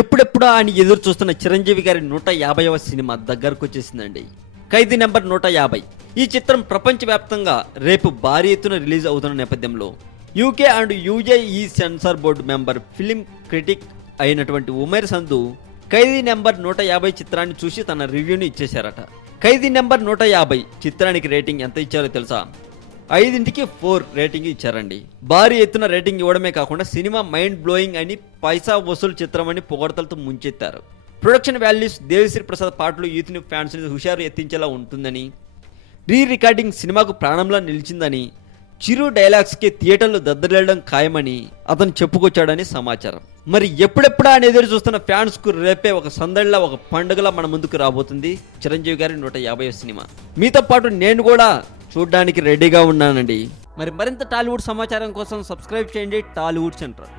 ఎప్పుడెప్పుడా అని ఎదురు చూస్తున్న చిరంజీవి గారి 150వ సినిమా దగ్గరకు వచ్చేసిందండి. ఖైదీ నెంబర్ 150. ఈ చిత్రం ప్రపంచవ్యాప్తంగా రేపు భారీ ఎత్తున రిలీజ్ అవుతున్న నేపథ్యంలో UK and UAE censor board member film critic అయినటువంటి ఉమేర్ సంధు ఖైదీ నెంబర్ 150 చిత్రాన్ని చూసి తన రివ్యూని ఇచ్చేశారట. ఖైదీ నెంబర్ 150 చిత్రానికి రేటింగ్ ఎంత ఇచ్చారో తెలుసా? 5కి 4 రేటింగ్ ఇచ్చారండి. భారీ ఎత్తున రేటింగ్ ఇవ్వడమే కాకుండా సినిమా మైండ్ బ్లోయింగ్ అని, పైసా వసూలు చిత్రం అని పొగడతలతో ముంచెత్తారు. ప్రొడక్షన్ వాల్యూస్, దేవిశ్రీ ప్రసాద్ పాటలు యూత్ ఫ్యాన్స్ ని హుషారు ఎత్తించేలా ఉంటుందని, రీ రికార్డింగ్ సినిమాకు ప్రాణంలా నిలిచిందని, చిరు డైలాగ్స్ కి థియేటర్లు దద్దరిల్లడం ఖాయమని అతను చెప్పుకొచ్చాడని సమాచారం. మరి ఎప్పుడెప్పుడా అని ఎదురు చూస్తున్న ఫ్యాన్స్ కు రేపే ఒక సందడిలా, ఒక పండుగలా మన ముందుకు రాబోతుంది చిరంజీవి గారి 150వ సినిమా. మీతో పాటు నేను కూడా చూడ్డానికి రెడీగా ఉన్నానండి. మరింత టాలీవుడ్ సమాచారం కోసం సబ్స్క్రైబ్ చేయండి టాలీవుడ్ సెంటర్.